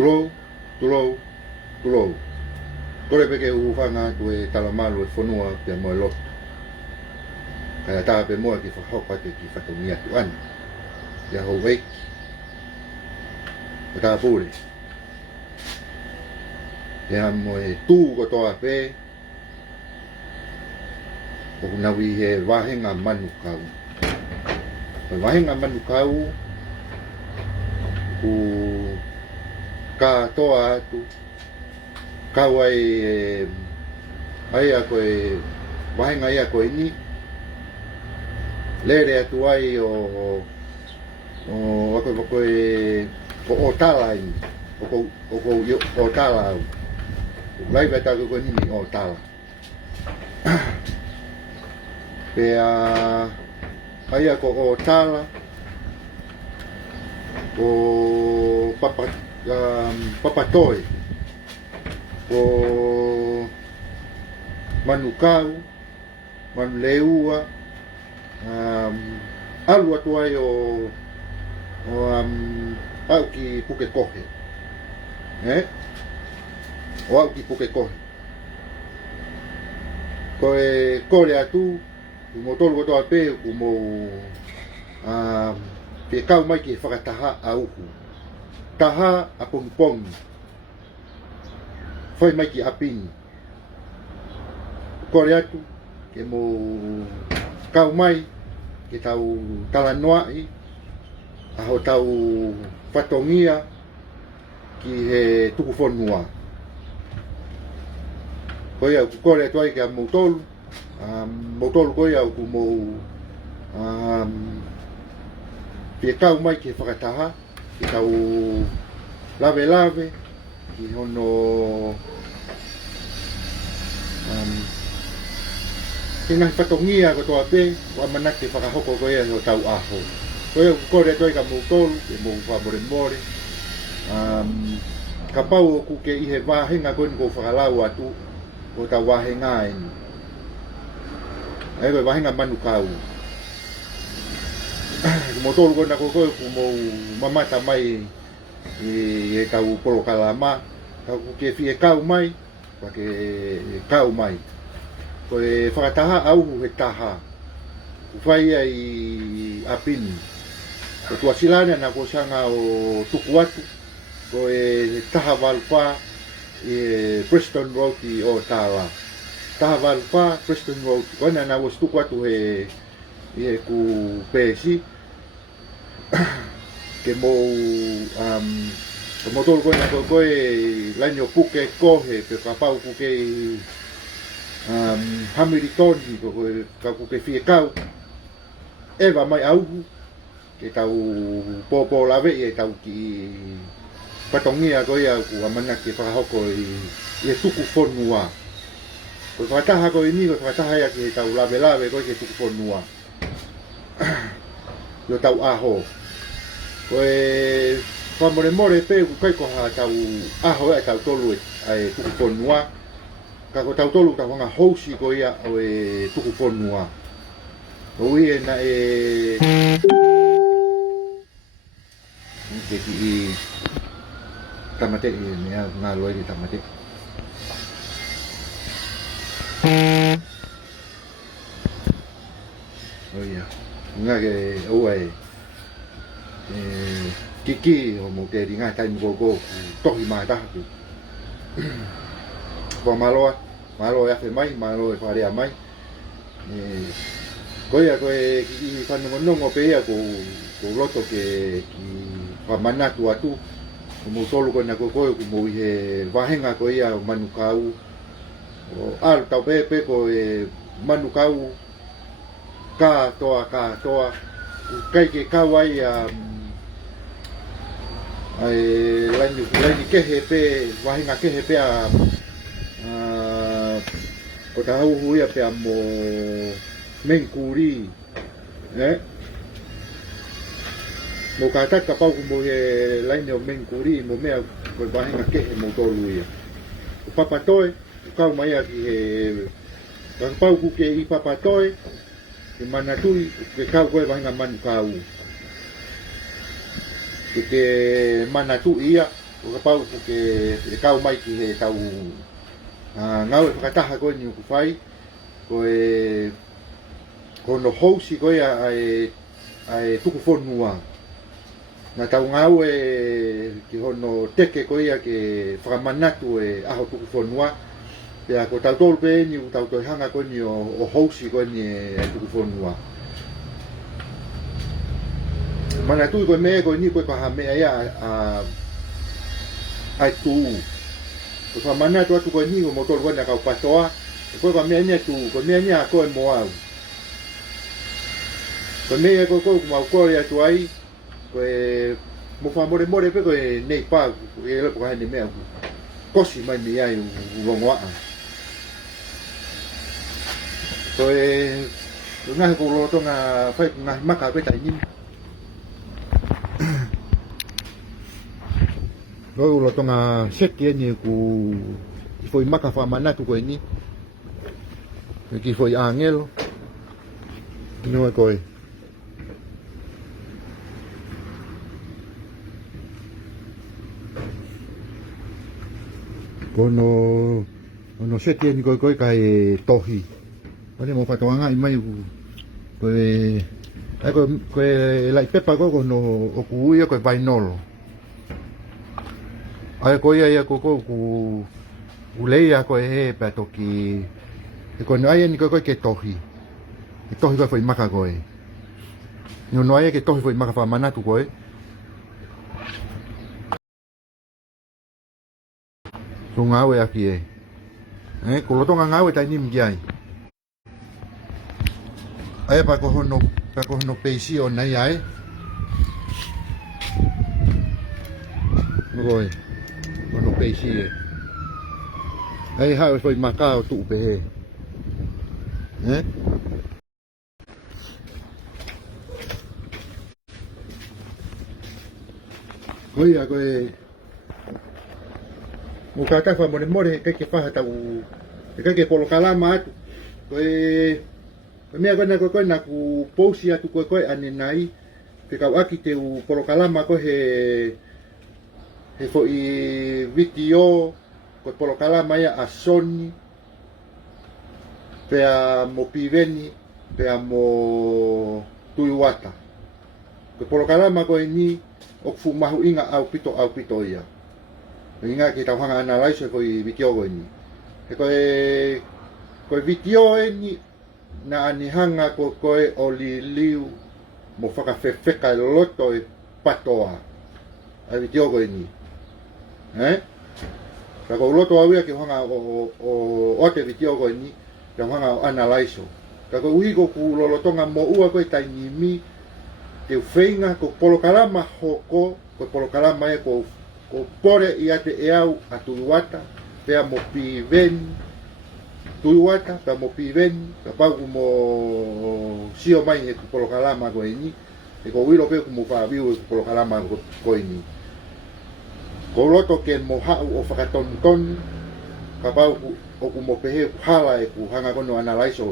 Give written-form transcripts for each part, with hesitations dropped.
tulou, tulou, tulou. Kore peke uhanga tu e talamalu e whanua pia moe lotu. Kaya tā pe moe ki whakaupa te ki whatongia tu ana. Ia hou eiki. O tā pūre. Ia moe tū ko toa pe. O nawi he wahenga manu kau. O wahenga manu kau. Ku ka toa atu. Kau ai a koe wahenga ai a koe ni. Lere atu ai o o tala ini. O tala au. Lai beta ko ni o tala. Pea ai a ko o tala. O papatoi. O manukau, manuleua, alu atu ai au ki puke kohe. O au ki puke kohe. Koe kore atu, kumo tolu kotoa pe, kumo pe kau mai ki whakataha a uhu. Taha a pongi. Foi mai ki apini. Kore atu, ke mo kau mai, ke tau talanoai, aho tau whatongia, ki he tuku whonua. Koe au kore atu ai ke a moutolu, moutolu koe au ku mo pe kau mai ki whakataha, ki tau lave, ki hono ki ngai whatongia ko toa pe, wa manake whakahoko koe o tau aho. Koe kore toi ka moutolu, e mou whamore. Ka pau o kuke i he wāhenga koe ko whakalau atu, o tau wāhenga eni. Koe wāhenga manu kau. Moutolu koe na koe ku mou mamata mai e kau polo kalama, kau kuke fie kau mai, wake kau mai. Koe whakataha auhu he taha. Uwhai ai apini. Ko tua silane na ko sanga o tuku atu. Koe taha walpa e Preston Road i o tala. Taha walpa Preston Road. Koena na was tuku atu he ku pesi. Ke mo tolu koe na koe lainio puke kohe pe kapau puke Hamiritoni ka kuke fie kau ewa mai auhu ke tau popo lawe e tau ki patongia koe au ku amana ke whakahoko i tuku whonua. Koe whakataha koe ni, koe whakataha ia ke tau lawe koe ke tuku whonua. Yo tau aho. Koe whamore pe kai koha tau aho e tau tolu e tuku whonua. Ka ko tau tolu tau hanga housi ko ia o e tuku whonua. O i e na e... Ke ki i tamate i mea ngā loe di tamate. O ia. Ngā ke ua e... Kiki o mo ke ringa taimu koko tohi maa tahaku. Ko malo e afe mai, malo e wharea mai. Koia koe ki whanongonongo pe ia ko loto ke ki whamanatu atu. Ko mo tolu koe na koe ko mo i he wahenga koe ia o manu kau. O alu tau pepe ko e manu kau ka toa. Kai ke kau ai laini kehe pe, wahenga kehe pe a ko ta hau huia pe a mo menkuri mo ka taka pau ko mo he laini o menkuri mo mea ko wahenga kehe mo tolu ia o papatoe o kau mai a ki he ka pau ku ke i papatoe ke manatui ke kau koe wahenga manu kau ke manatu ia o ka pau ke kau mai ki he tau ngau e whakataha koe ni uku whai ko e no housi koe ai tuku whonua na tau ngau e ki hono teke koe ia ke whakamanatu e aho tuku whonua pea ko tau tolu pe ni tau toi hanga koe ni o housi koe ni e tuku whonua mana tui koe me koe ni koe kaha mea ia ai tuu ko whamanatu atu koe ni o motolu koe na kau patoa koe ka mea ni atu koe mea ni a koe mo au koe mea koe koe kumau kore atu ai koe mo more pe koe nei pā koe e lepo kahane mea kosi mai mi ai urongoa koe ngahe ko loto ngā whai ngahe maka pe tai nini koe loto ngā seki e ni ku foi maka whamanatu koe ni ki foi angelo no koe ono seti ni koe kai tohi pane mo patoanga i mai koe koe lai pepa ko no o kuia koe vainolo ai koe ia ko ku uleia koe he pa toki ko no ai ni koe ke tohi koe foi maka koe no ai ke tohi foi maka fa manatu koe so ngawe aki ko lotonga ngawe tai nim giai ai pa ko hono peisi o nai ai ngoi hono peisi ai ha foi makao tu pe koe a koe mo kata fa more ke fa ta u ke polo kalama atu koe mea koe na ku pousi atu koe ane nai ke kau aki te u polo kalama koe he fo i video koe polo kalama ia a soni pea mo piveni pea mo tuiwata koe polo kalama koe ni o fu mahu inga au pito ia inga ki tau hanga analyse ko i video ko ni koe video ni na anihanga ko koe o liu mo whakawhewheka loto e patoa a video ko ni ka ko loto au ia ki hanga o te video ko ni ka hanga o analyse ka ko ui ko ku lolotonga mo ua koe tai nimi te whenga ko polokalama hoko ko polokalama e ko pore i ate e au a tuiwata pea mo piveni tuiwata pea mo piveni ka pau mo sio mai e ku polokalama ko ni e ko wilo pe ku mo whaabiu e ku polokalama ko ni ko loto ke mo hau o whakatonton ka pau o ku mo pehe ku hala e ku hanga kono analyse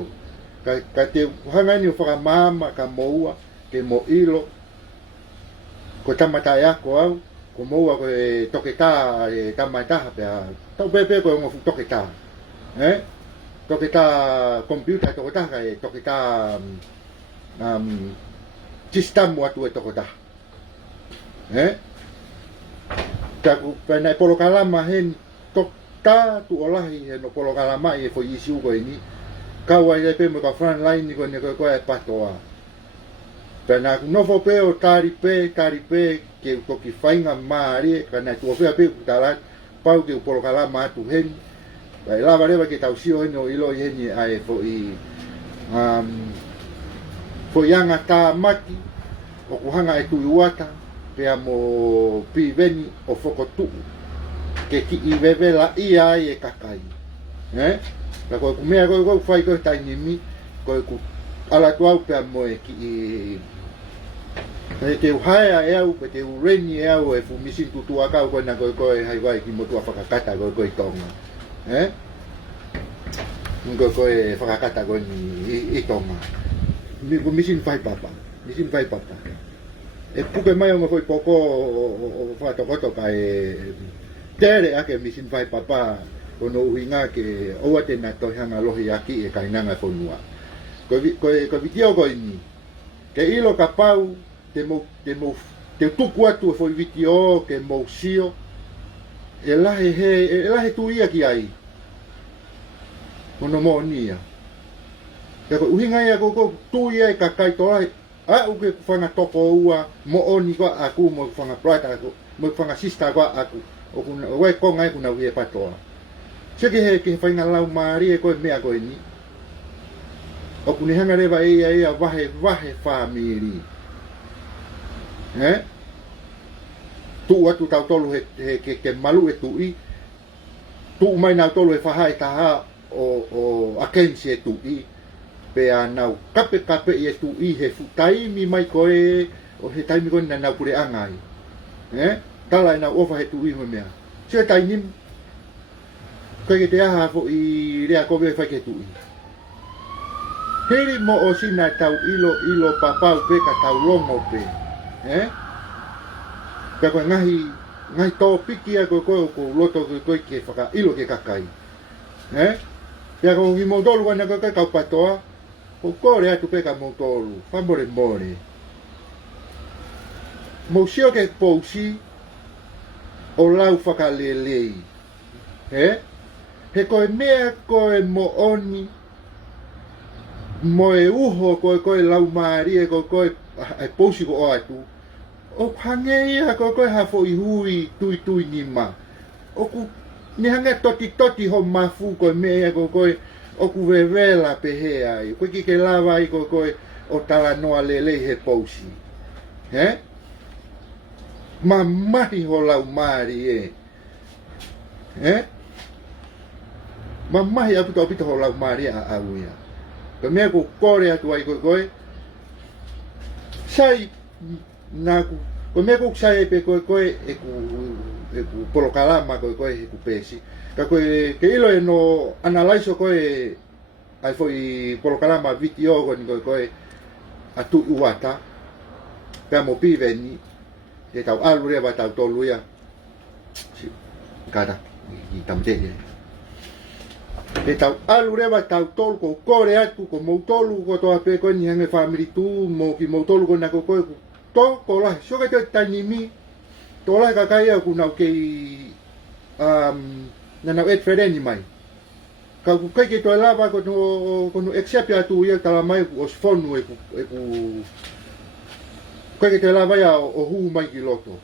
ka te hanga ni o whakamama ka moua ke mo ilo ko tamata ya ko au ko moua ko toketa e tamata pea tau pepe ko mo toketa toketa computer toketa ka toketa sistem watu e toketa taku pena polo kalama hen tokta tu olahi he no polo kalama e fo isi ko ini kawa ia pe mo ka front line ni ko ne ko e patoa pena no fo pe o taripe ke ko ki fainga mari kana tu fe pe tala pau ke polo kalama tu hen vai lava reva ke tau sio no ilo yeni ai fo i fo yanga ta maki o kuhanga e tuiwata pe amo piveni o fokotu ke ki i vevela ia e kakai la ko kumea ko fai ko tai nimi ko ku ala tu au pe amo e ki te uhaya e au pe te ureni e au e fu misin tutu aka ko na ko hai vai ki motu afakakata ko tonga ko e fakakata ko ni i tonga mi ko misin vai papa e puke mai o foi poko o whātokoto ka e tere ake misin whai papa o no uhinga ke oa te na tohanga lohi aki e kainanga whonua. Ko vitio ko ini, ke ilo ka pau te tuku atu e foi vitio ke mo sio e lahe tu ia ki ai. Ono mo nia. Ko uhinga ia ko tu ia ka kai toai a uke whanga toko ua mo oni ko aku mo whanga prata aku mo whanga sista ko aku o kuna wai ko ngai kuna wie patoa. Seke ke whainga lau maari e koe mea koe ni. O kune hanga rewa ia wahe whamiri. Tu atu tau tolu ke malu e tui. Tu mai nau tolu e whahai taha o akensi e tui. Pe a nau kape i e tui he futaimi mai koe o he taimi koe na nau pure angai. Tala e nau ofa he tui ho mea. Sio tainim. Koe ke te aha fo i rea kowe whai ke tui. Heri mo o sina tau ilo papau pe ka tau longo pe. Pea koe ngahi tō piki a koe koe ko loto koe ke whaka ilo ke kakai. Pea koe ngi mautolu wana koe kai kau patoa. Ko kore atu pe ka mautolu. Whamore more. Mousio ke pousi o lau whakalelei. He koe mea koe mo oni mo e uho koe lau maari e koe e pousi ko o atu. O hangea koe hafo i hui tui ni ma. O ku ni hange toti ho mafu koe mea koe o ku vevela pe he ai. Koe ki ke lava ai koe o tala noa lelei he pousi. Ma mahi ho lau maari e. Ma mahi apita ho lau maari a auia. Ka mea ko kore atu ai koe. Sai naku. Ko mea ko sai pe koe e ku polokalama koe e ku pesi. Ka koe ke ilo e no analaiso koe ai foi polokalama vitio koe atu uata. Pea mo piveni. Te tau alu rea wa tau tolu ia. Kata. I tamtele. Te tau alu rewa tau tolu ko kore atu ko mautolu ko toa pe koe ni hange whamiri tu mo ki mautolu ko nako koe to ko lahi soke te tainimi to lahi kakai au ku nau kei na nau et fereni mai ka ku kai ke to lava ko no except atu ia tala mai ku osfonu e ku kai ke te lava ia o hu mai ki loto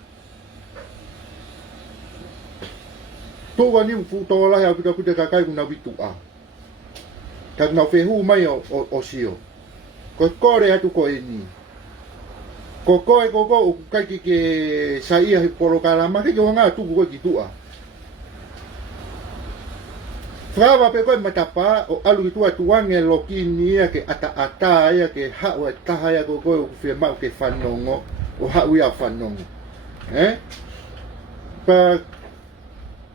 to wani fu to la ya ku te kakai ku na bitu a ka na fe hu mai o sio ko kore atu ko ini ko kai ke saia he polo kala ma ke jo nga tu ko ki tu a frava pe ko matapa o alu tu atu wange lokini ya ke ata ya ke ha wa ta ya ko fe ma ke fanongo o ha u ya fanongo pa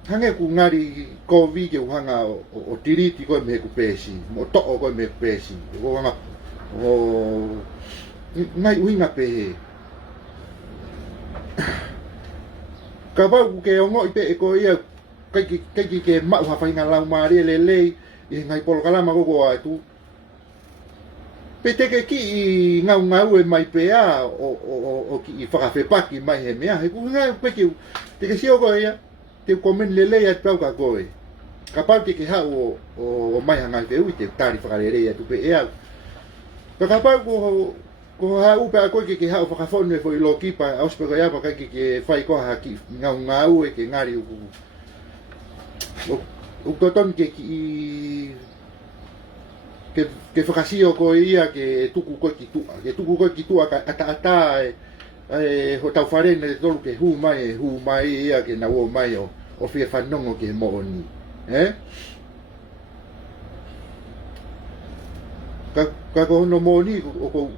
hange ku ngari kovi ke hanga o tiriti ko me ku pesi mo to ko me pesi ko hanga o nai uinga pe ka ba ku ke ongo ipe ko ia kai ke ma ha fainga lau mari lele i ngai polo kala ma ko atu pe te ke ki ngau e mai pe a o ki fa fe paki mai he mea he ku ngai pe ki te ke sio ko ia te komen lele ya tau ka koe. Kapau te ke ha o mai hangai te ui te tari whakarere ya tupe ea. Ka kapau ko ha upe a koe ke ha o whakafonu e fo i lo kipa a ospe ko iapa kai ke whai koha ki ngau e ke ngari uku. O toton ke ki ke whakasio ko ia ke tuku koe ki tua. Ke tuku koe ki tua ka ata ho tau wharena te tolu ke hu mai ia ke na o mai o fia whanongo ke mo oni. Ka ko hono mo ni o ko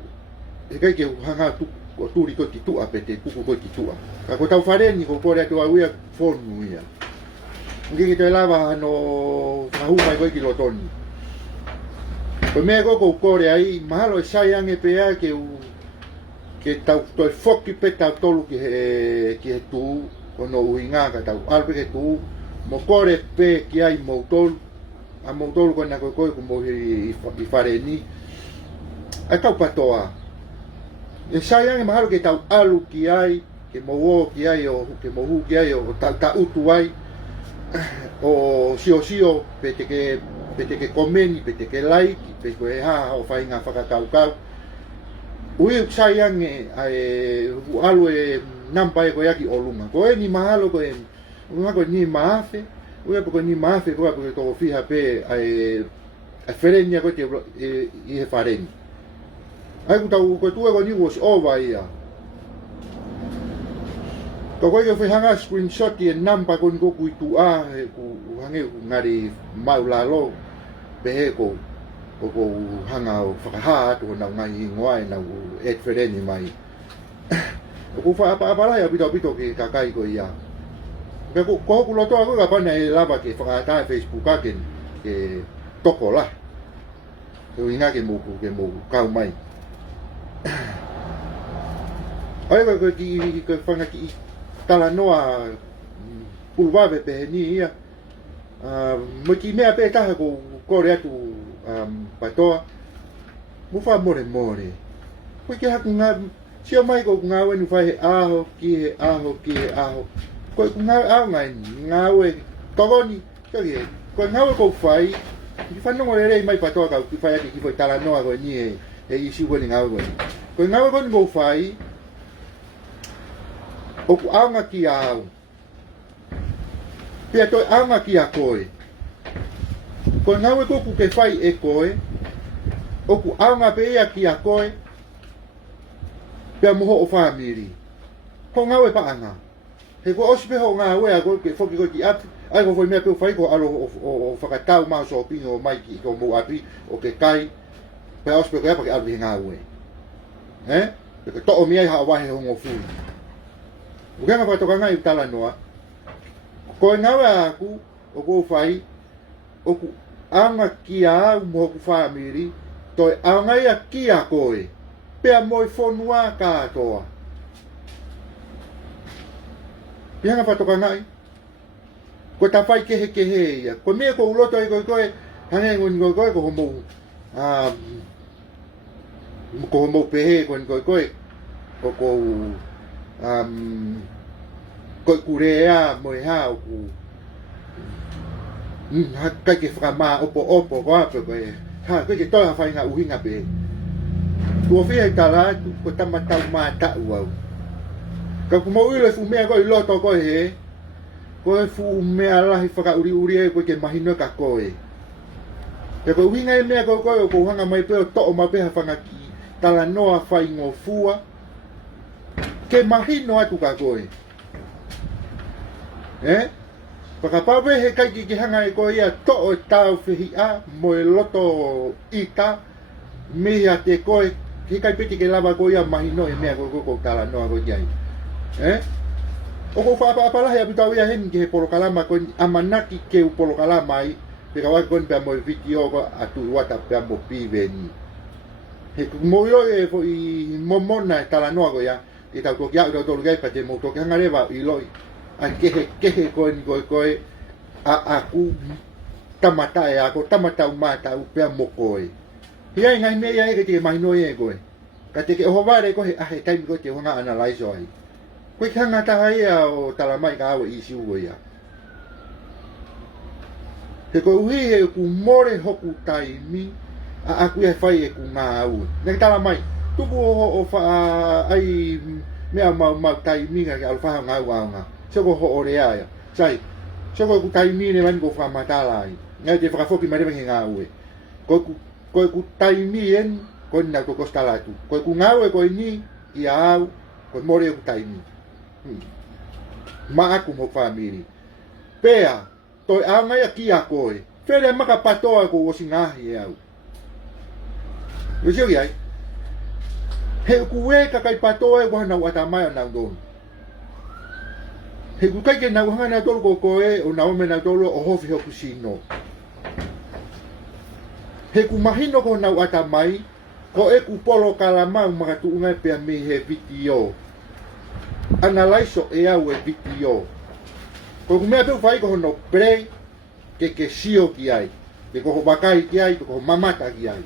he kai ke hanga o turi ko ki tua pe te kuku ko ki tua. Ka ko tau whareni ko kore atu au ia fonu ia. Ngi ki te lava no hu mai koe ki lotoni. Ko mea ko kore ai mahalo e sai ange pe a ke ke tau toi foki pe tau tolu ki he tu kono uinga ka tau alpe ke tu mo kore pe ki ai mo tolu a mo tolu ko na ko mo i fareni a tau patoa e sayang mahalo ke tau alu ki ai ke mo wo ki ai o ke mo hu ki ai o ta utu ai o sio pe te ke komeni pe te ke like pe ko e ha o fai nga faka kau ui sayang e alu e nampa e ko yaki o lunga ko e ni mahalo ko e lunga ko ni maafe ui ko ni maafe ko to fiha pe ai ferenia ko te i he fareni ai ku tau ko tu ko ni was over ia ko ko foi hanga screenshot e nampa ko ko ku tu a ku hange ngari maulalo be ko ko hanga o whakaha atu na ngai ngoai na e fereni mai ko fa apa la ya pito ki kakai ko ia be ko ku lo to ko ka pana e lava ki whakata Facebook ka ke toko la ko inga ke mo ka mai ai ko ki whanga ki tala noa pulvave pe ni ia mo ki mea pe taha ko kore atu patoa mo fa more ko ke haku nga sio mai ko nga we nu fa he aho ki aho ko nga a nga we togoni ko nga we ko fai ki fa no re mai patoa ka ki fa ki foi tala noa ko ni e isi ko nga we ko nga we ko ngo fai o ku anga ki au pia to anga ki a koe ko nga we ko ku ke fai e koe o ku anga pe ia ki a koe pia moho o family ko nga we pa anga he ko ospe ho nga we a ko ke foki ko ki ap ai ko foi me pe fai ko alo o fakatau ma so pingo mai ki ko mo api o ke kai pe ospe ko pa ke albi nga we pe to o mi ai ha wa he ho fu Ukanga pa toka ngai tala noa. Ko ngawa aku o ko fai o ku anga ki a mo ku family to anga ia ki a koe. Pea moi fonua ka toa. Pianga pa toka ngai. Ko ta fai ke he ia. Ko me ko uloto e ko hange ngon ko mo ko mo pe ko ko ko kurea mo ha ku ka ke frama opo ko ape ko ha ko ke toa fa nga uhinga pe ko fi tala ko tamata mata wa ka ku mo ile fu me ko lo to ko he ko fu me ala hi fa uri ko ke mahino ka ko e ko uhinga me ko hanga mai pe to ma pe fa nga ki tala noa fa ngo fua ke mahino atu ka koe Pakapawe he kai ki hanga e ko ia to o tau whihi a mo e loto ita mea te koe he kai piti ke lava ko ia mahino e mea ko tala noa ko iai o ko whaapala hea pitau ia hen ki he polokalama ko amanaki ke u polokalama ai pe kawaki kon pia mo e video ko atu wata pia mo piveni he mo io e fo i momona tala noa ko ia e tau toki au tau gai pa te mo toki hanga rewa i loi a kehe koe ni koe a aku tamata e ako tamata umata u pea mo koe hia ngai me ia e te mahino e koe ka te ke oho ware koe ahe taimi koe te honga analyze ai koe ki hanga taha ia o talamai ka awa isi ugo ia he koe uhi he ku more hoku taimi a aku e whai e ku ngā au nek talamai tuku o wha ai mea mau taimi nga ke alwhaha ngā uaunga soko ho ore aia sai soko ku taimi ne man ko fa matala ai ngai te whakafoki marewa ngā ue koe ku taimi en koe nina ko kostala tu koe ku ngā ue koe ni i au koe more ku taimi ma aku mo family pea toi anga ia ki a koe fere maka patoa ko o singahi e au Wisio ai he ku e ka kai patoa e wana wata mai na don he ku kai ke na hanga na tolo ko e o na me na tolo o hofi ho kusino he ku mahino ko na wata mai ko e ku polo kalama maka tu ngai pe me he video analaiso e au e video ko me pe fai ko no pre que sio ki ai que ko bakai ki ai ko mamata ki ai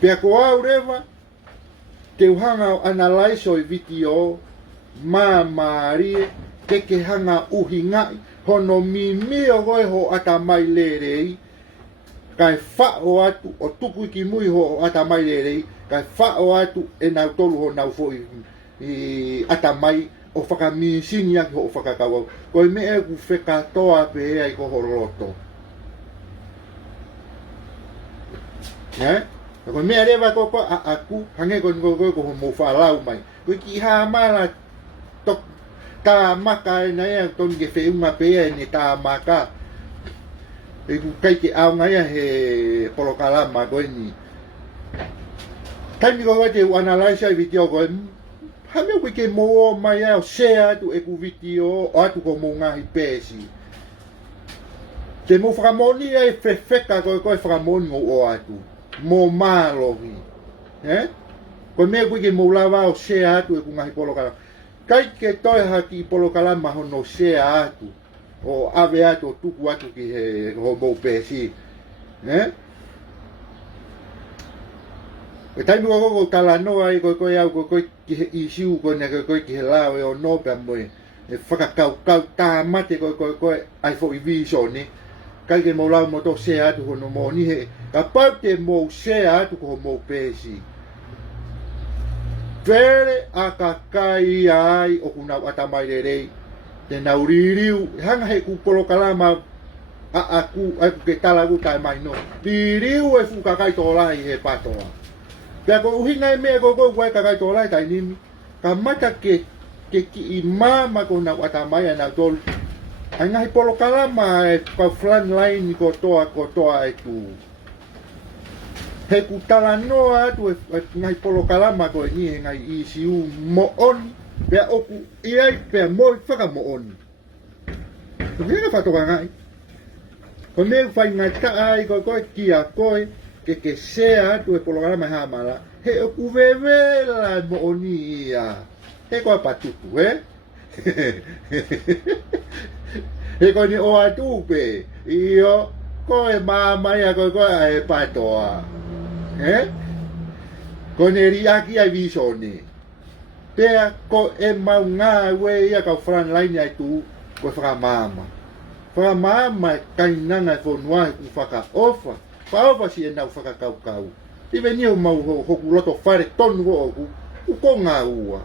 pe ko au reva te hanga analaiso e video mari ke hanga uhinga hono mi o goe ho ata mai lerei kai fa o atu o tuku ki mui ho ata mai lerei kai fa o atu e nau tolu ho nau fo i ata mai o whaka mi sini aki ho whaka kawa koi me e ku wheka toa pe ai ko horoto ko me rewa ko a aku hange ko ko mo fa lau mai ko ki ha mala tok ta maka na ya ton ge fe unha pe ni ta maka e ku kai ki au nga ya he polo kala ma ko ni tai mi ko te analyze video ko ha me ko ke mo mai ya share tu e ku video o atu ko mo nga hi pesi te mo framoni e fefeka ko framoni o atu mo malo ko me ko ke mo lava o share tu e ku nga hi polo kala kai ke toi haki polo kalama hono share atu o ave atu tuku atu ki he ho mo pesi e taimi ko kala no ai ko au ko ki he issue ko ne ko ki he lao e o no pe mo e whakakau tā mate ko ai fo i vision ni kai ke mo lao mo to share atu hono mo ni he ka pau te mo share atu ko mo pesi Vere akakai ai o kuna atamai rei te nauririu hanga he ku polo kalama aku ke tala ku tai mai no ririu e fu kakai to lai he patoa pe ko uhinga me ko kakai to lai tai nimi ka mata ke ki i mama ko na atamai na tol anga he polo kalama e ka flan line ko toa e tu he ku tala noa tu ngai polo kalama ko ni ngai i siu mo on pe oku i ai pe mo whaka mo on ko me fa to ngai ko me fa ngai ta ai ko ki a ko ke sea tu polo kalama ha mala he oku vevela mo oni ia he ko patutu he ko ni o atu pe io ko e mama ia ko ai patoa con eriaki ai visione pe ko e maunga we ia ka fran line ai tu ko fra mama kai nanga fo noa ku faka ofa si na faka kau i veni o mau ho ku loto fare ton go ku ko nga ua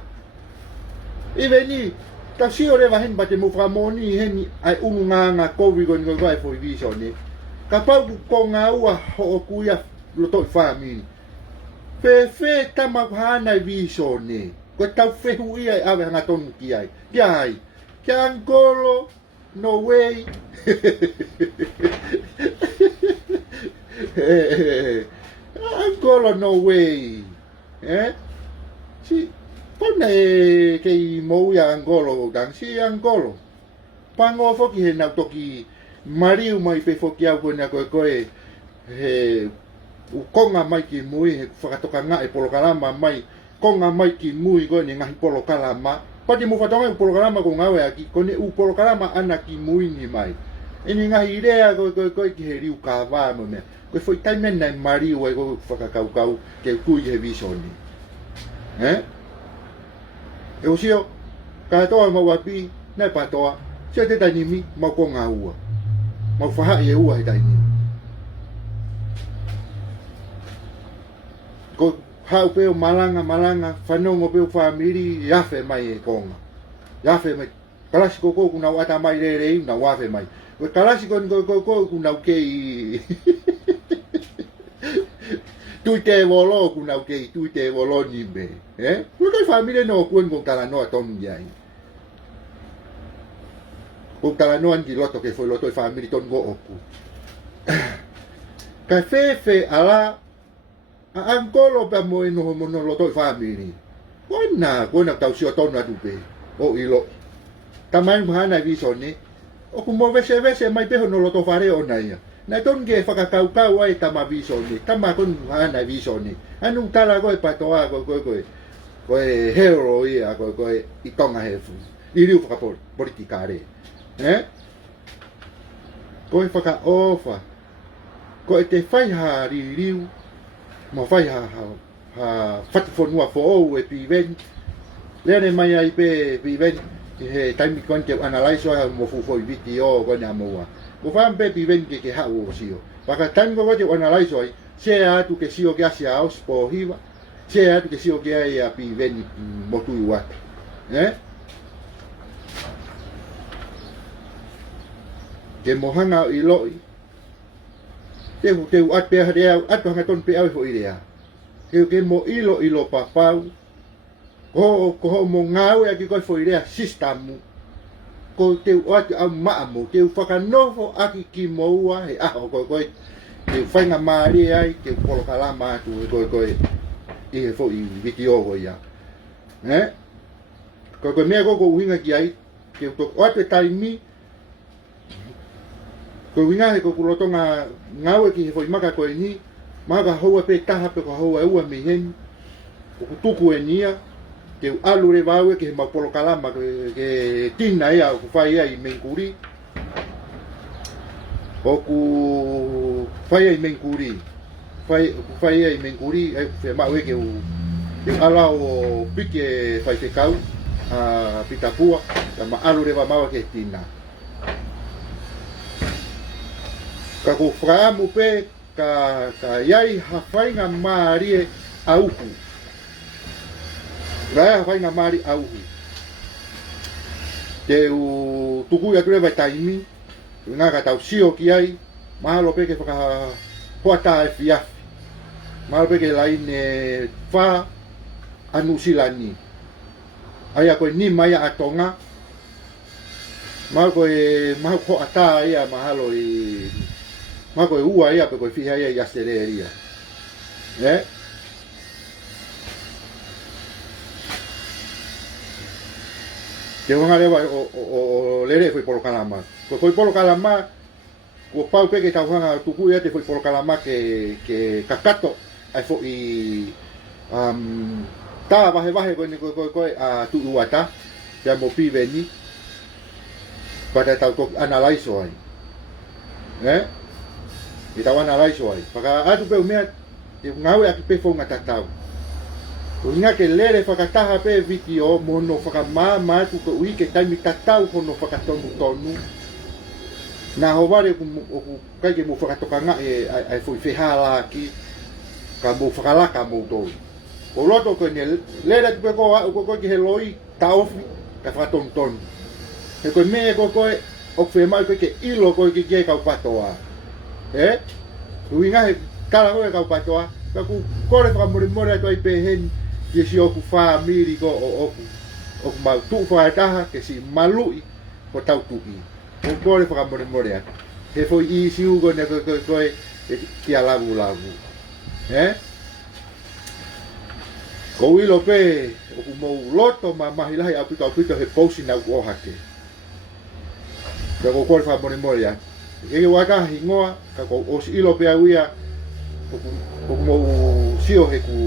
i veni ta si ore va hen bate mo fra moni hen ai nga covid go ai fo visione ka pa ku ko nga ua ho ku ia lo to family fe tama hana visione ko tau fe hui ai ave hanga tonu ki ai ki angolo no way angolo no way si pone ke mo ya angolo dan si angolo pango foki he na toki mariu mai pe foki au ko na ko he u konga mai ki mui he whakatoka ngā e polo kalama mai konga mai ki mui ko ni ngahi polo kalama pati mu whatonga u polo kalama ko ngawe aki ko ne u polo kalama ana ki mui ni mai e ni ngahi irea ko ki he riu ka wā mo mea ko foi taime nai mari ua ko whakakaukau ke kui he visoni e usio ka toa mau api nai patoa sia te tainimi mau ko ngā ua mau whahai e ua he tainimi ko hau peo malanga whanongo peo whamiri yafe mai e konga yafe mai kalasi ko kuna wata mai rei na wafe mai ko kalasi ko kuna kei tuite volo kuna kei tuite volo ni be lo kai famile no kuen con kala no tom yai ko kala no angi loto ke foi loto famili ton go oku ka fe ala angolo pe mo no mono lo to family kona tau sio tona tupe o ilo tamai mhana visone o ku mo vese mai pe no lo to fare o nai na ton ke whakakaukau ai tama viso ni, tama kon hana viso ni. Anung tala koe patoa koe hero ia, koe i tonga he fu. I riu whakapolitika re. Koe whakaofa. Koe te whaiha riu, mo whaiha whatifonua fo ou e piven. Lene mai ai pe piven, he taimi kon te analyse o mo fufoi viti o kone amoa. Ko whampe piven ke hau o sio. Waka taimi ko te analyse o ai, se atu ke sio ke asia aus po hiwa, se atu ke sio ke ai a piven motu i watu. Ke mohanga i loi, te at pe harea, atu hanga ton pe au ho irea. Ke mo ilo papau, ko mo ngau e ki koe fo irea sistamu, ko te atu au maamu, te whakanofo aki ki moua he aho koe, te whainga maari ai, te polokalama atu e koe, i he fo i viti ogo ia. Koe mea koko uhinga ki ai, ke atu e taimi, ko winga he ko kulotonga ngau ki he foi maka ko ni maka hoa pe taha pe ko hoa ua mi hen ko tuku e nia ke alu re vawe ke ma polo kalama ke tina ia ko fai ai menkuri o ku fai ai menkuri fai ai menkuri ai fe ma we ke u ala o pike fai te kau a pitapua ma alu re va ke tina. Ka ko framu pe ka yai hawhainga maari e auhu. Rai hawhainga maari auhu. Te u tuku ya ture vai taimi, ngā ka tau sio ki ai, mahalo pe ke whaka hoata e fiafi. Mahalo pe ke laine wha anu silani. Ai a koe ni mai a tonga. Mahalo koe mahu hoata ia mahalo i mako e ua ia pe koe whiha ia i astereria. Te wanga rewa o lere foi polo kalama. Ko foi polo kalama, ko pau pe ke tau hanga tuku ia te foi polo kalama ke kakato ai fo i ta vahe koe a tu uata, te amo pi veni, pada tau tok analyse o ai. I tau analyse o ai. Whaka atu pe umea, te ngau e aki pe whonga tatau. Ko inga ke lere whakataha pe viki o mono whakamā tu ko ui ke taimi tatau hono whakatonu tonu. Nā hovare o kaike mo whakatokanga ai fui whihala ki ka mo whakalaka mo tonu. Ko roto ko ne lere tu pe ko ki he loi taofi ka whakatonu tonu. He koe mea koe o whemau ke ilo koe ki kia kau patoa. Uinga he kala koe kau patoa, ka ku kore whakamore ato ai pe hen ki si oku wha miri ko o oku mau tuu whaetaha ke si malui ko tau tui. Ko kore whakamore ato. He foi i si ugo ne koe kia lagu. Ko ilo pe oku mou loto ma mahilahi apito he pousi na u ohake. Ka ko kore whakamore ato. Keke waka hingoa, ka ko osi ilo pe awia, ko mo sio he ku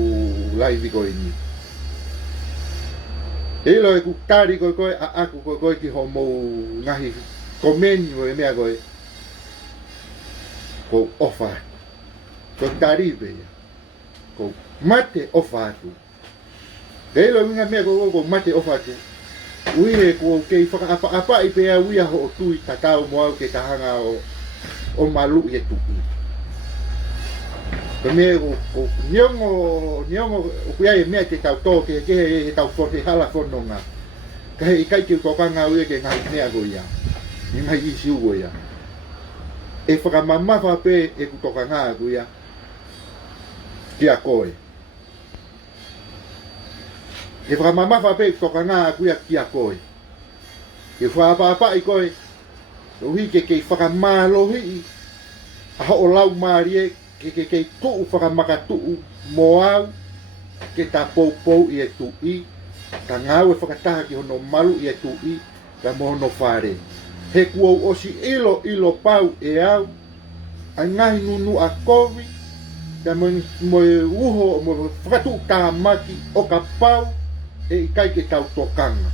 laivi koe ni. E ilo he ku tari koe a aku koe ki ho mo ngahi komeni o e mea koe, ko ofa. Ko tari vea, ko mate ofa atu. E ilo minga mea ko mate ofa atu. Uire ko kei whakaapa i pea uia ho tui tatau moau ke tahanga o malu i e tuki. Ko mea ko niongo o kuia e mea te tau tō ke he tau forte hala whanonga. Ka he i kai ki utokanga uia ke ngai mea go ia. Ni ngai isi ugo ia. E whakamamafa pe e kutokanga go ia. Kia koe. E whakamamafa pe tokanga kuia kia koe. E whaapa i koe, uhi ke whakamalohi a ho lau marie ke tuu whakamaka tuu moau ke ta pou i e tui, ka ngau e whakataha ki hono malu i e tui, ka mohono whare. He kuau osi ilo pau e au, ai ngai nunu a kovi, ka mo uho, mo whakatu tāmaki o ka pau, e i kai ke tau tokanga.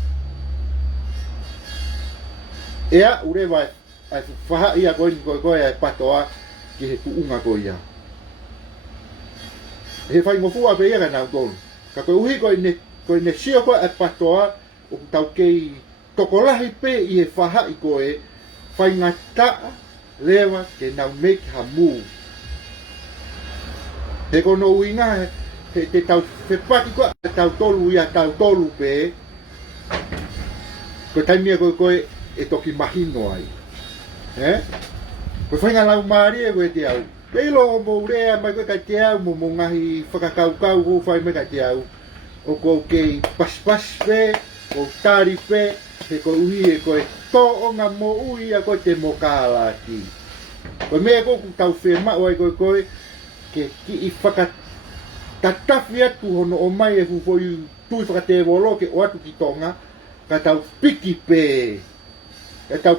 Ea urewa ai whaha ia koe ni koe ai patoa ki he kuunga koe ia. He whai ngofua pe ia ka nau tonu. Ka koe uhi koe ne sio koe ai patoa o tau kei tokolahi pe i he whaha i koe whai ngā taa lewa ke nau make ha move. He kono uinga he te tau whepaki koe tau tolu ia tau tolu pe koe taimia koe e toki mahino ai. Koe whainga lau maari e koe te au. Leilo o mo urea mai koe ka te au mo ngahi whakakaukau ho whai me ka te au. O ko kei paspas pe, o tari pe, he koe uhi e koe tō o ngā mo ui a koe te mo kāla ki. Koe mea koe ku tau whema oi koe ke ki i whakatatafi atu hono o mai e hufoi tui whakatewo ke o atu ki tonga, ka tau piki pe. Ka tau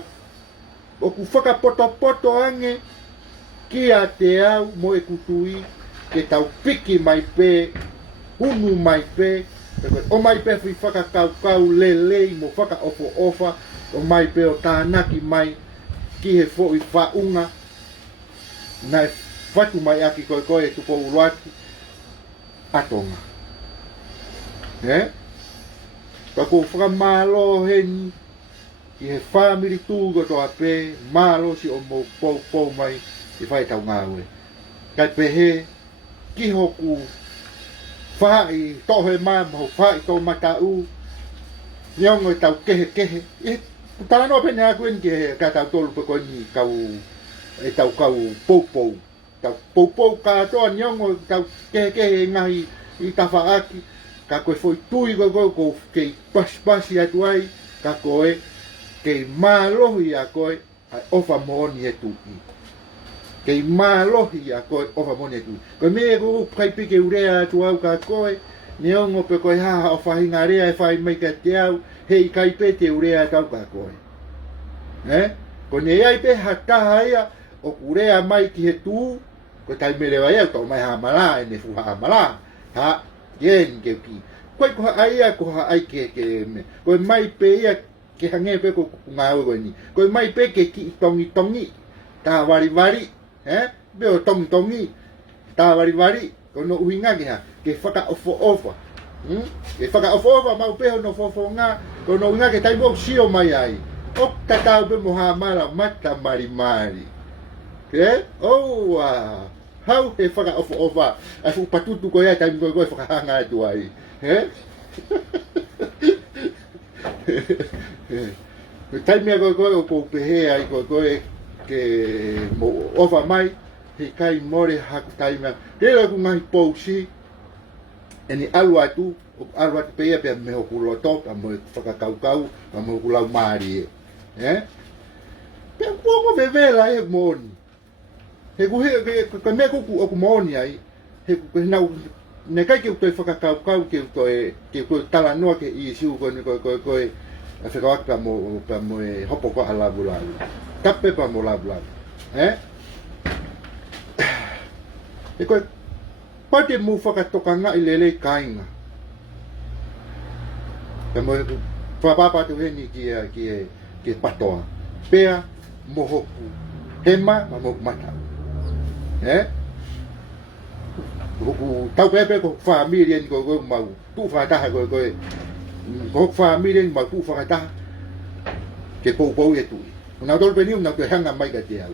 o ku whakapoto ange ki a te au mo e kutui ke tau piki mai pe, hunu mai pe, o mai pe hui whakakaukau lelei mo whaka ofa, o mai pe o tānaki mai ki he fōi whaunga, na e whatu mai aki koe e tupo uruati atonga. Ka ko whakamalo heni, ki he whamiri tūgo toa pe, malo si o mo pou mai i whai tau ngāwe. Kai pehe, ki hoku whai tohe mai maho whai tō matau, niongo i tau kehe. Tala noa pene a kuen ki he ka tau tolu pe koe ni e tau kau pou. Tau pou katoa niongo i tau kehe ngahi i tawhaaki, ka koe foi tui ko kei paspasi atu ai, ka koe kei mālohi a koe ai ofa mooni e tui. Kei mālohi a koe ofa mooni e tui. Koe mea ko kai pike urea atu au ka koe, neongo pe koe haha o whahinga rea e whai mai ka te au, hei kai pe te urea atu au ka koe. Ko ne ai pe hataha ia o urea mai ki he tū, ko tai merewa ia tau mai hamala, e ne fuha hamala. Ha, yen ke ki. Koe koha aia koha ai ke me. Koe mai pe ia ke hange pe ko ngā ue ni. Koe mai pe ke ki tongi. Tā wari. Beo tongi. Tā wari. Ko no uhinga ki ha. Ke whaka ofa. Ke whaka ofa mau peho no fofo ngā. Ko no uhinga ke taimo sio mai ai. O tatau pe moha mara mata mari. Ke? Oh, hau he whaka ofa. A fu patutu koe ai taimo koe whakahanga atu ai. Tai mea koe o kou pehe ai koe ke mo ofa mai he kai more haku tai mea tera ku ngahi pousi e ni alu atu peia pia me hoku loto pa mo whakakaukau pa mo hoku lau maari pia kuongo vevela e mooni he ku mea kuku oku mooni ai he ku nau ne kai ke utoi whakakaukau ke utoi tala noa ke i siu koe a whakawaki pa mo e hopo ko a labu. Tape pa mo labu. E koe, pate mu whakatokanga i lelei kainga. Ka mo whapapatu heni ki e patoa. Pea mo hoku hema ma mo mata. Hoku tau pepe ko whaamiria ni koe mau. Tu whataha koe. Ko whaamiria ni mau tu whataha. Ke pou e tui. Nau tolu peniu nau te hanga mai ka te au.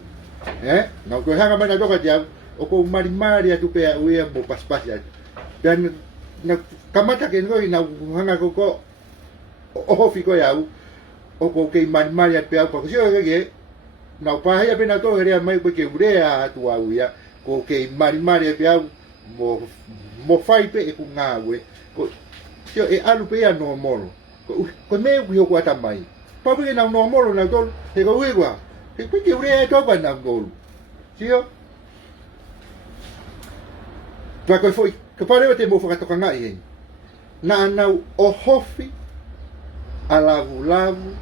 Nau te hanga mai na toka te au. O ko marimari atu pea uea mo paspasi atu. Dan na kamata ke ngoi nau hanga koko ohofi koe au. O ko kei marimari atu pea au. Pako sio keke nau pahia pena tohe rea mai koe ke urea atu au ia. Ko kei marimari atu pea au mo whai pe e ku ngā ue. Ko sio e alu pea no moro. Ko me ku hoko ata mai. Papi ke nau no moro nau tolu. He ko ue kua. He koe ke urea atu apa nau tolu. Sio? Tua koe foi, ka parewa te mo whakatokanga i hei. Nā anau o hofi, a lavu,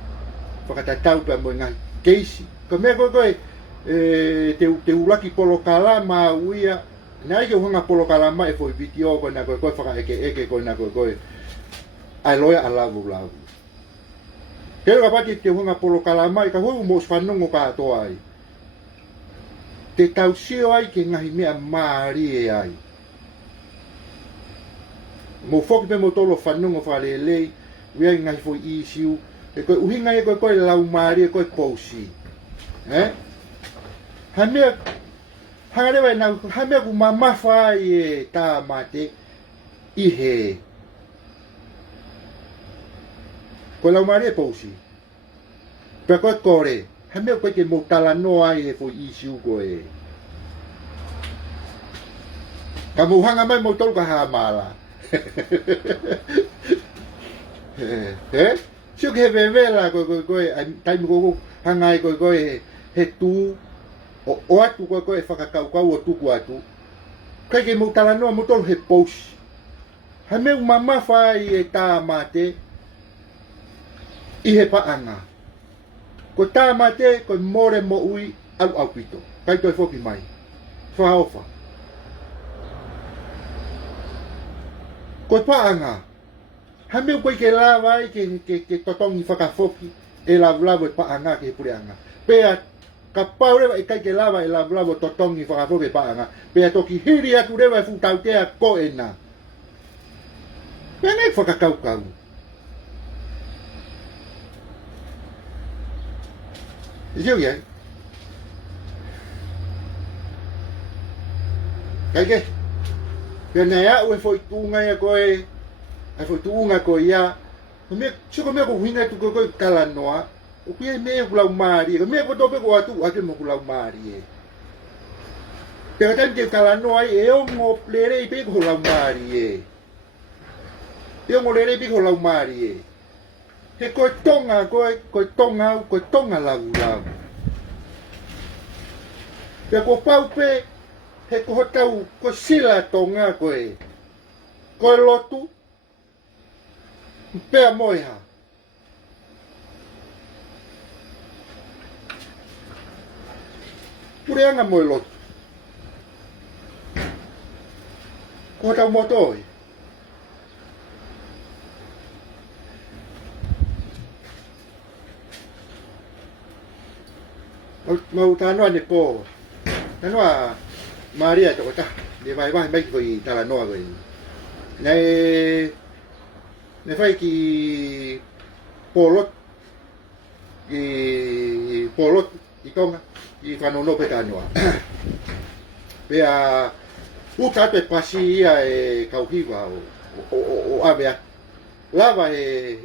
whakatatau pa mo ngai keisi. Ka mea koe, te ulaki polo kalama uia nai ke hunga polo kalama e foi video ko na ko fa eke ko na ko ai loia ala lavu ke ra pati te hunga polo kalama ka hu mo sfanungo ka to ai te tausio ai ke ngahi mea maari ai mo foki pe mo tolo fanungo fa lele wia ngai foi isiu e ko uhinga e ko lau maari ko pousi hamia hangare vai na hamia ku mama fa e ta mate ihe ko lau maari pousi pe ko kore hamia ko ke mo tala no ai e foi isiu ko e ka mo hanga mai mo tolo ka ha mala siu ke vevela ko tai mo hangai ko he tu o atu ko e whakakaukau o tuku atu kai ke mo tala noa mo tolo he pous ha meu mama whai e tā mate i he paanga ko tā mate ko more mo ui au pito kai toi foki mai whaofa ko paanga ha meu koe ke lawa ke totongi whakafoki e lavu e paanga ke he pureanga pea ka pau rewa i kai ke lava e lavu totongi whakafoki e paanga pea toki hiri atu rewa e futau tea ko e na pea nei whakakaukau Isiu ia kai ke pea nei au e foi tunga ia koe ai foi tunga koe ia Siko mea ko huinga tu koe kala noa o pia mea kulau maari ko mea ko tope ko atu ake mo kulau maari e pea tan ke kala noa e o ngo lere i pe ko kulau maari e e o ngo lere i pe ko kulau maari e he koe tonga lau pea ko pau pe he ko hotau ko sila tonga koe lotu pea moiha pureanga moi lotu ko tau motoi mau tanoa ne po tanoa Maria to ta de vai mai ko i tala noa ko nei ne fai ki polot i tonga i whanono pe tanoa pea uta pe pasi ia e kauhiwa o avea lava e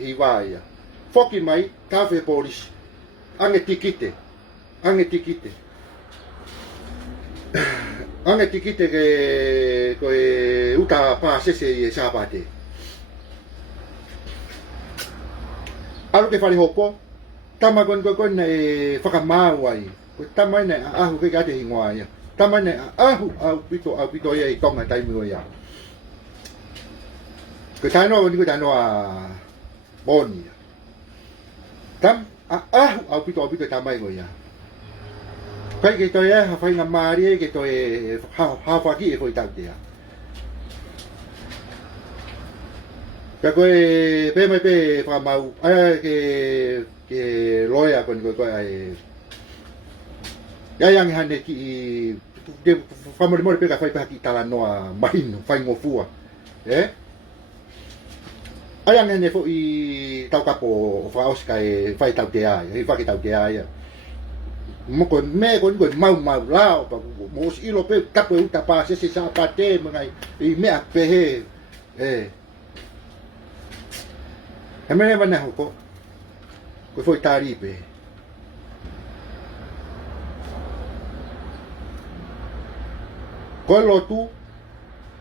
hiwa ia foki mai kafe polis ange tikite ke koe uta pa sese e sapate alo ke fari hopo tama kon e whakamau ai ko tama nei ahu ke kate hingoa ia tama nei ahu au pito ia i tonga taimu ia ko tano ni ko tano a boni tam ahu au pito tama ia kai ke to ia hafai na mari ke to e ha ki e foi tautea ka koe pe mai pe whamau ai ke loia kon ko ai yang hane ki de whamau pe ka fai pa ki tala noa maino fai ngofua ai yang hane fo i tau kapo fa oscar e fai tautea e fa ki tautea ia mo kon mau lao pa mo ilo pe kapo uta pa se sa pate mengai i me pe he Hemene mana hoko ko foi taripe ko lotu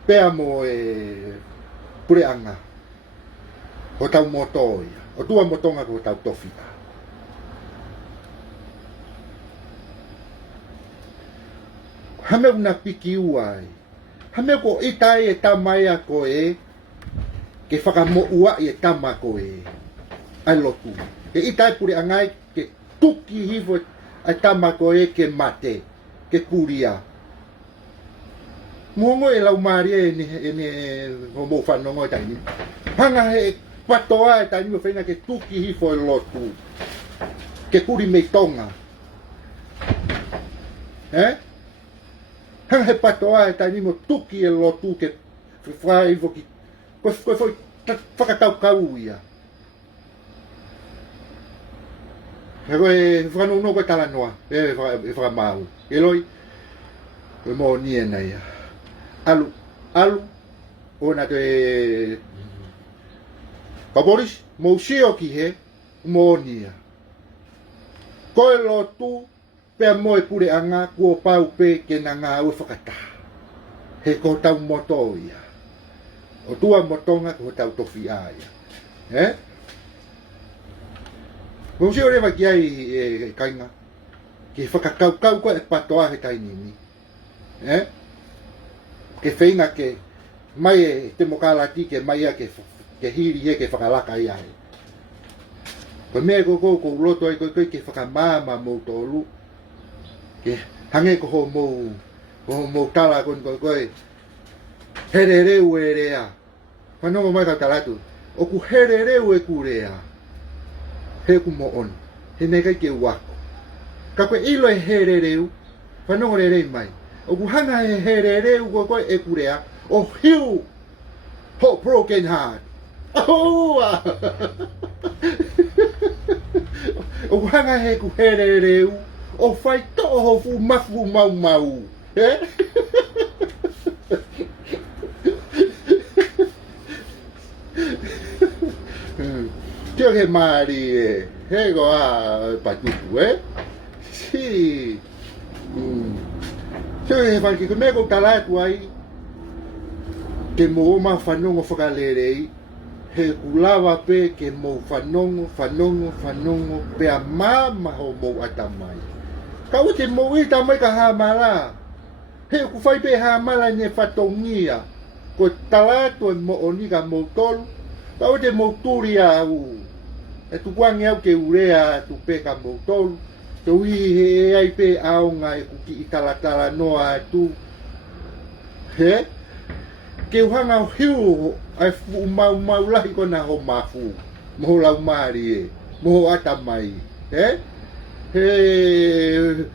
pe amo pureanga ko tau motoi o tua motonga ko tau tofika hame una piki uai hame ko itai e tamai a koe ke whakamo ua i e tama koe ai lotu ke itai pure angai ke tuki hifo ai tama ko e ke mate, ke kuria. Mongo e lau maria e ne mo whanongo e taini. Hanga he patoa e taini mo whaina ke tuki hifo e lotu. Ke kuri mei tonga. Hanga he patoa e taini mo tuki e lotu ke whai voki. Koe foi whakakau ia. He koe whanongo koe talanoa. E whakamau. E loi. Koe mo nie na ia. Alu, ona te Kaboris, mo sio ki he, mo nia. Koe lotu, pea moe pure anga, kua pau pe ke na ngā ue whakata. He ko tau moto ia. O tua motonga ko tau tofi a ia. Mo sio rewa ki ai e kainga. Ki whakakau koe e patoa he tainini. Ke whainga ke mai e te mokalati ke mai a ke hiri e ke whakalaka ia he. Ko mea ko loto ai koe ke whakamama mou tolu. Ke hange ko ho mou tala koe. Here reu e rea. Whanongo mai ka talatu. O ku here reu e ku rea. He ku mo on. He nei kai ke wako. Ka koe ilo e here reu. Whanongo re rei mai. O ku hanga he here reu koe e kurea. O hiu. Ho broken heart. Oh! O ku hanga he ku here reu. O whai to'o ho fu mafu mau. Tio he maari e. He go a patupu Si. Tio he whanki ko me ko talatu ai. Ke mo ma whanongo whakalerei. He kulawa pe ke mo whanongo. Pea mama ho mo atamai. Ka ute mo i tamai ka hamala. He ku whai pe hamala ne whatongia. Ko talatu e mo oni ka mo tolu. Ka ute mo turi au. E tu kwangi au ke urea tu pe ka mo tolu. Te ui he ai pe aonga e kuki i talatala noa tu. Ke uhanga o hiu ai fu mau lahi kona ho mafu. Moho lau maari e. Moho atamai. Here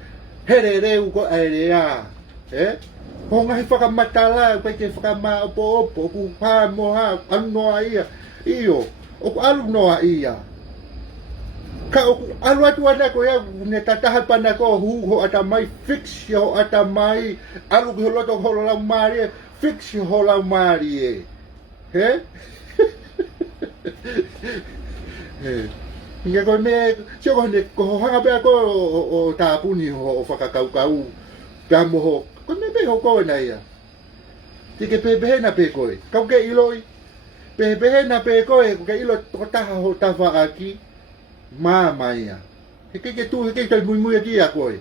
reu ko aerea. Ho ngahi whakamatala. Pai ke whakama opo. Ku pā moha anu noa ia. Iyo. O alu noa ia. Ka o alu atu ana ko ia ne tataha pana ko hu ho atamai fix yo atamai alu ko loto ho la mari fix yo ho la mari Ia ko me sio ko ne ko hanga pe ko o tapuni ho whakakau ka mo ko me pe ho ko na ia ti ke pe na pe ko ka ke iloi pe na pe ko ke ilo to taha ho tafa aki Mama ia. He ke tu he ke tai mui aki a koe.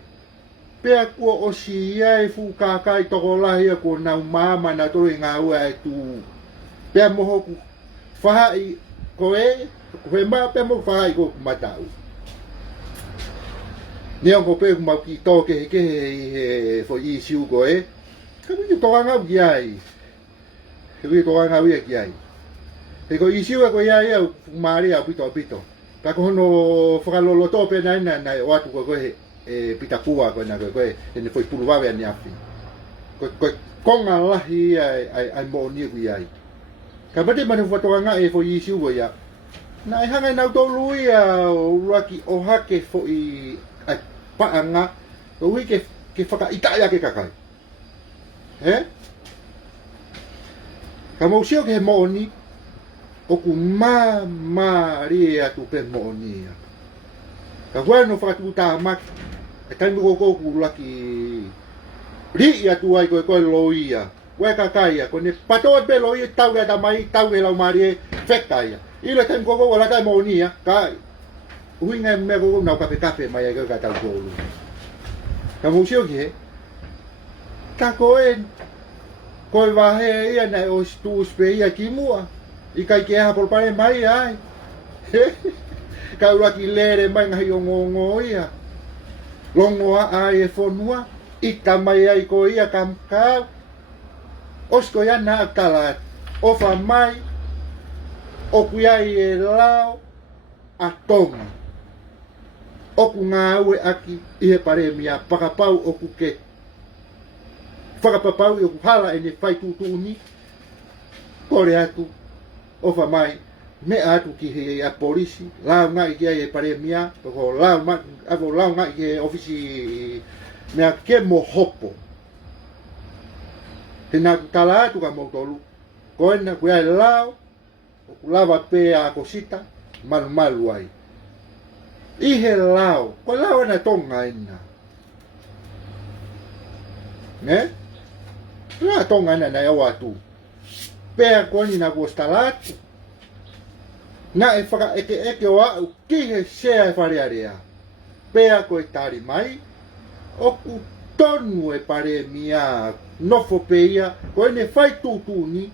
Pea kua o si ai fu kakai toko lahi a ko nau mama na toro i ngā ua e tu. Pea moho ku whahai koe. Koe maa pea moho whahai ko matau. Nea ko pe ku mau ki toke he ke he fo i siu koe. Ka wiki toka ngau ki ai. He wiki toka ngau ia ki ai. He ko i siu a koe ia ia maari a pito. Ka ko no whakalolo tope nai o atu koe e pitapua koe na koe e ne foi puluwawe ani afi. Koe konga lahi ai mo ni kui ai. Ka pate manu whatoa nga e foi isi ua ia. Na e hanga nau tau lui a uruaki o hake foi ai paanga. O hui ke whaka itaia ke kakai. Ka mausio ke he mo ni. Oku ria tu pe mo ni. Ka wano whakatu tā maki. E taimi koko ku laki. Ri atu ai koe loia. Koe kakaia. Koe ne patoa pe loia tau ea tamai. Tau ea lau marie whekaia. Ila taimi koko wala tai mo ni. Kai. Hui ngai mea koko nau kape mai ai ka tau kolu. Ka musio ki he. Ka koe. Koe wahe ia nei o stu uspe ia ki mua. I kai ke aha polpare mai ai. Ka uraki lere mai ngahi o ngongo ia. longoa ai e fonua i tamai ai ko ia kamkau osko ia na akala ofa mai o kuiai e lao a tonga o ku ngā ue aki i he pare mia pakapau o ku ke whakapapau i o ku hala e ne whai tūtūni kore atu ofa mai me atu ki he a polisi lao ngai ki e pare mia ko lao ngai ki he ofisi mea ke mo hopo te nā ku tala atu ka motolu ko ena ku ai lao o ku lava pe a kosita malu malu ai i he lao ko lao ana tonga ina ne la tonga ina na yawa tu pe ko ni na ku stalatu na e whaka eke o au ki he sea e whare area pea ko e tari mai o ku tonu e pare mia nofo peia ko ene whai tūtūni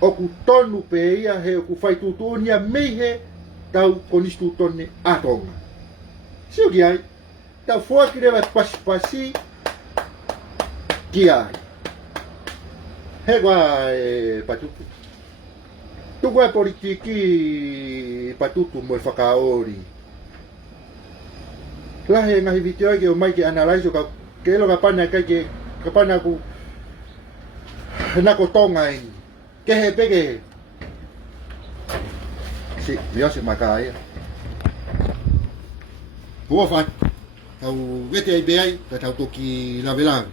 o ku tonu peia he o ku whai tūtūni a meihe tau konistu tone atonga sio ki ai tau fuaki rewa pasi ki ai he kwa e patutu tuku e politiki patutu mo e whakaori lahe ngahi vitio ke o mai ke analaiso ka ke elo ka pana kai ke ka pana ku nako tonga ini ke he peke si mio se makai ko fa tau vete ai bei ka tau toki la vela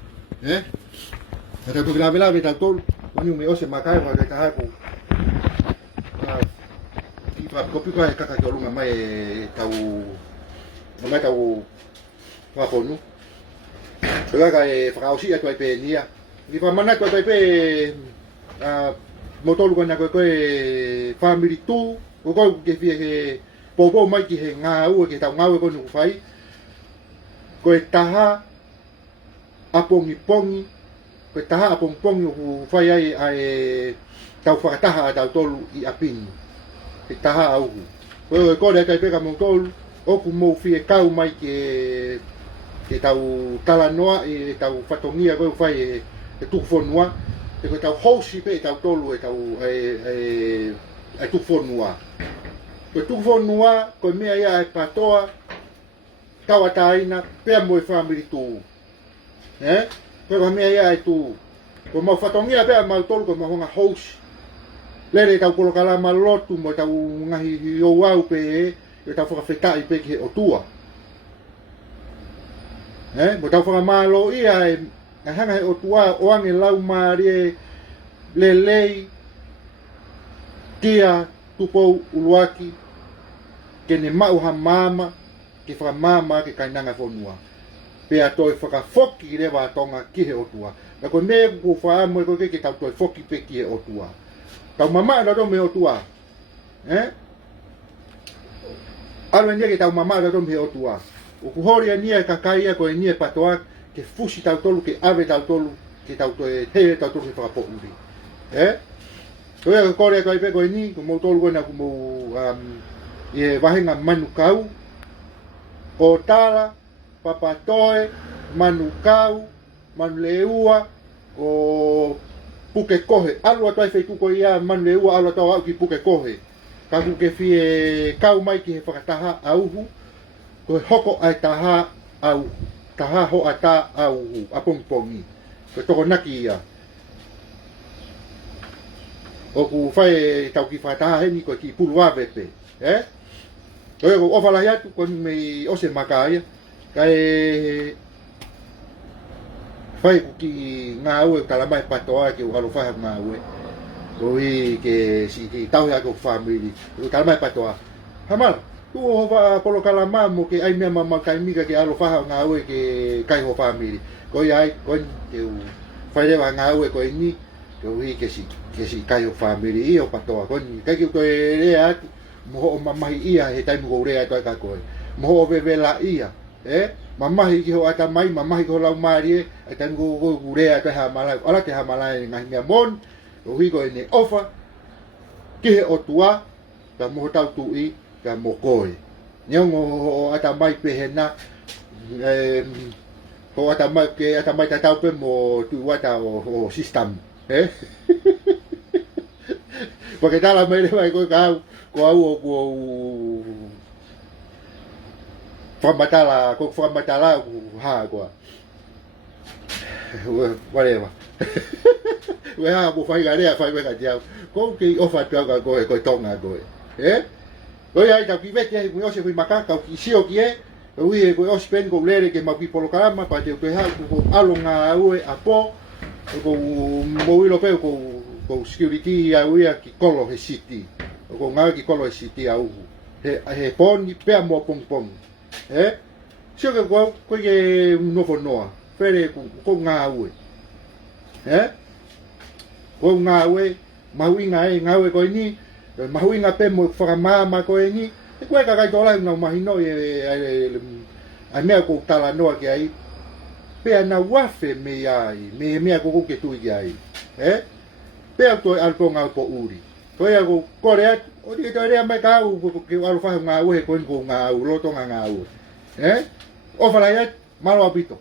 ka tau toki la vela veta tol oni me o se makai wa ka ha ku kopi ko e kaka ke olunga mai tau whakonu. Pela ka e whakausi atu ai pe nia. Ni whamana tu atu ai pe motolu kona koe family tu. Koe ke fie he popo mai ki he ngā ua ke tau ngāue konu whai. Koe taha apongi pongi. Koe taha apongi pongi u whai ai tau whakataha a tau tolu i apini. Te taha auhu. Koe kore atu ai pe ka motolu. Oku mou fie kau mai ke tau talanoa e tau whatongia koe whai e tukuwhonua e koe tau hausi pe e tau tolu e tau e tukuwhonua koe tukuwhonua koe mea ia e patoa tau ataina pea mo e whamiri tū koe ka mea ia e tū koe mau whatongia pea mau tolu koe mau honga hausi lere tau kolokala malotu mo tau ngahi o au pe e tau whakawhetai pe ki he o tua. Mo tau whakamalo ia e hanga he o tua o ange lau maari le lei kia tupou uluaki ke ne mau ha mama ke whakamama ke kainanga whonua. Pea toi whakafoki ki rewa tonga ki he o tua. Na koe mea ku whaamu e koe ke tau toi foki pe ki he o tua. Tau mama na do me o tua. Alwe nia ke tau mama da tom he o tua. O ku hori nia ka kaia ko nia patoa ke fusi tau tolu ke ave tau tolu ke tau to e he tau tolu ke whakapo uri. Ko ia ko rea kai pe ko ni ko mo tolu ko na ko mo e wahenga manu kau o tala papatoe manu kau manu leua o puke kohe. Alua tai feitu ko ia manu leua alua tau au ki puke kohe. Kaku ke fie kau mai ki he whakataha auhu, ko hoko ai taha auhu, taha ho ata auhu, apongpongi, ko toko naki ia. O ku whae tau ki whataha heni ko ki pulu awepe, Ko e ko ofalahi atu kon me ose makaia, kai whae ku ki ngā ue talamai patoa ki u alo whae ngā ue. Oi ke si ki tau ya ko family o kalma patoa hamal tu ho va polo kalama mo ke ai me mama kai miga ke alo fa nga we ke kai ho family ko ai ko ke u fai de nga we ko ni ko wi ke si kai ho family o patoa ko ni kai ki ko re a mo ho mama ia he tai mo re a to ka ko mo ho ve la ia mama hi ki ho ata mai mama hi ko la mari e tai mo re a to ha mala ala te ha mala nga nga bon o hiko e ne ofa ki he o tua ka mo tau tui ka mo koe nyongo o ata mai pe he na ko ata mai tatau pe mo tu wata o system porque tala mai le vai ko au ko whamatala ha ko whatever we ha mo fai garea fai weka dia ko ki ofa tua ko tonga ko oi ai ta ki vete mo se fui makaka ki sio ki ui ko ospen ko lere ke mapi polo karama pa te ha ko alonga ue apo ko moilo pe ko security ya ui ki kolo he city ko nga ki kolo he city au he pon pe mo pong sio ke ko ke no fo noa pere ko nga ue ko nga ue nga ue ko ni mahuinga pe mo whakamama ko ni e koe ka kai tola na mahino ai mea ko tala noa ki ai pea na wafe me ai me mea ko ke tui ki ai pea toi alpo ngau po uri toi ko korea o di to rea mai ka u ke alu fa ngau he ko ngau loto ngau o fala ia malo apito